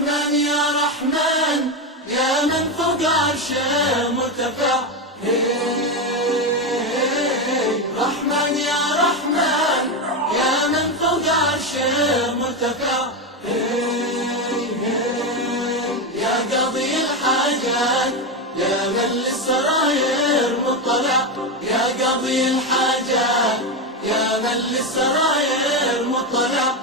رحمن يا رحمن يا من فوق عرشه مرتفع. رحمن يا رحمن يا من فوق عرشه مرتفع. يا قاضي الحاجات يا من للسراير مطلع. يا قاضي الحاجات يا من للسراير مطلع.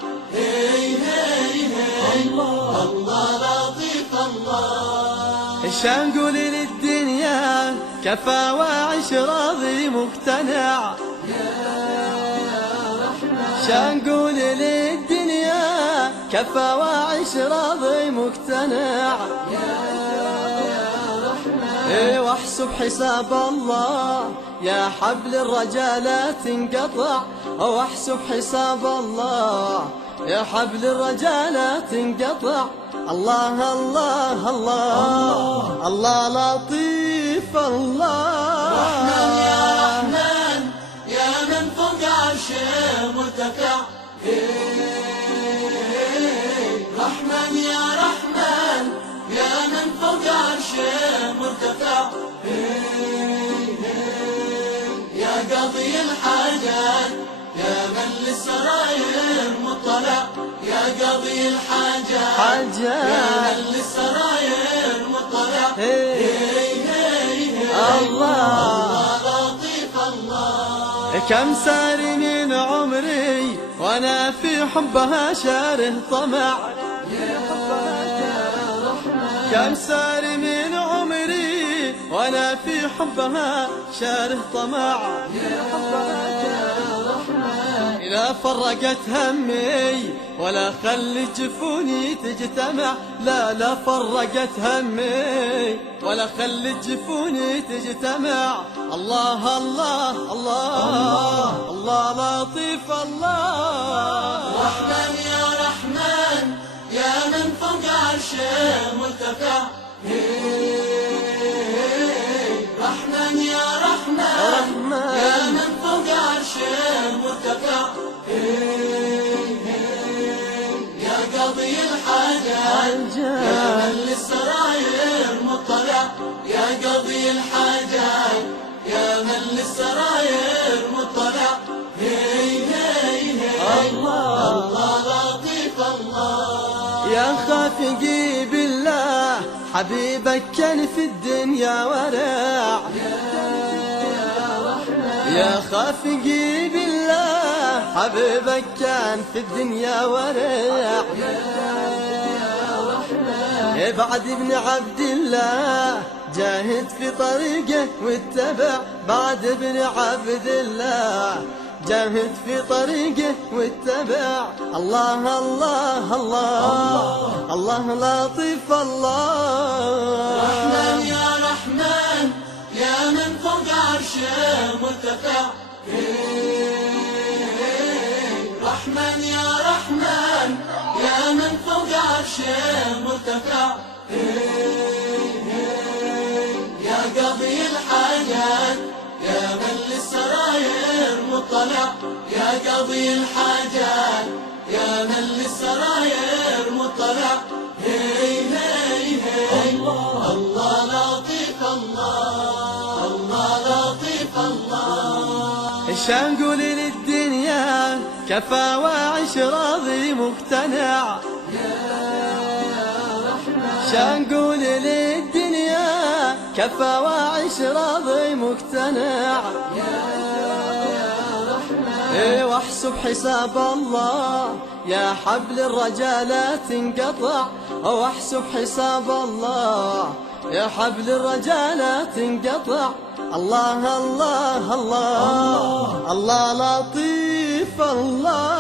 الله الله لطيف الله. ايش نقول للدنيا كفى وعيش راضي مقتنع. ايش نقول للدنيا كفى وعيش راضي مقتنع. واحسب حساب الله يا حبل الرجا لا تنقطع. واحسب حساب الله يا حبل الرجا لا تنقطع. الله الله الله الله لطيف الله. رحمن يا رحمن يا من فوق عرشه مرتفع. رحمن يا رحمن يا من فوق عرشه مرتفع. يا قاضي الحاجات يا من للسراير مطلع. يا قاضي الحاجات يا من للسراير مطلع. الله لطيف الله. كم سار من عمري وانا في حبها شاره طمع. كم سار من عمري وانا في حبها شاره طمع. لا فرقت همي ولا خلت جفوني تجتمع. لا فرقت همي ولا خلت جفوني تجتمع. الله الله الله الله لطيف الله. رحمن يا رحمن يا من فوق عرشه مرتفع. رحمن يا رحمن يا من فوق عرشه مرتفع. يا قاضي الحاجات يا من للسراير مطلع. يا قاضي الحاجات يا من للسراير مطلع. الله الله لطيف الله. يا خافقي بالله حبيبك كان في الدنيا ورع. يا خافقي بالله حبيبك كان في الدنيا ورع. بعد ابن عبد الله جاهد في طريقه واتبع. بعد ابن عبد الله جاهد في طريقه واتبع. الله الله الله الله لطيف الله. رحمن يا رحمن يا من فوق عرشه مرتفع. رحمن يا رحمن يا من فوق عرشه مرتفع. يا قاضي الحاجات يا من للسراير مطلع. يا قاضي الحاجات يا من للسراير مطلع. الله لطيف الله الله لطيف الله. ايش نقول للدنيا كفى وعيش راضي مقتنع. ايش نقول للدنيا كفى وعيش راضي مقتنع. واحسب حساب الله يا حبل الرجا لا تنقطع. واحسب حساب الله يا حبل الرجا لا تنقطع. الله الله الله الله لطيف الله.